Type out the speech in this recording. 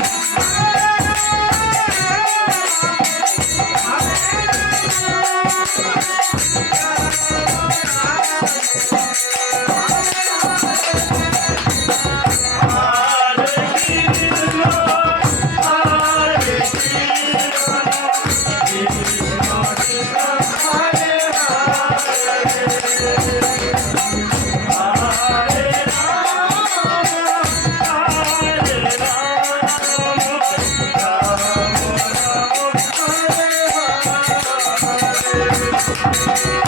Thank you. Thank you.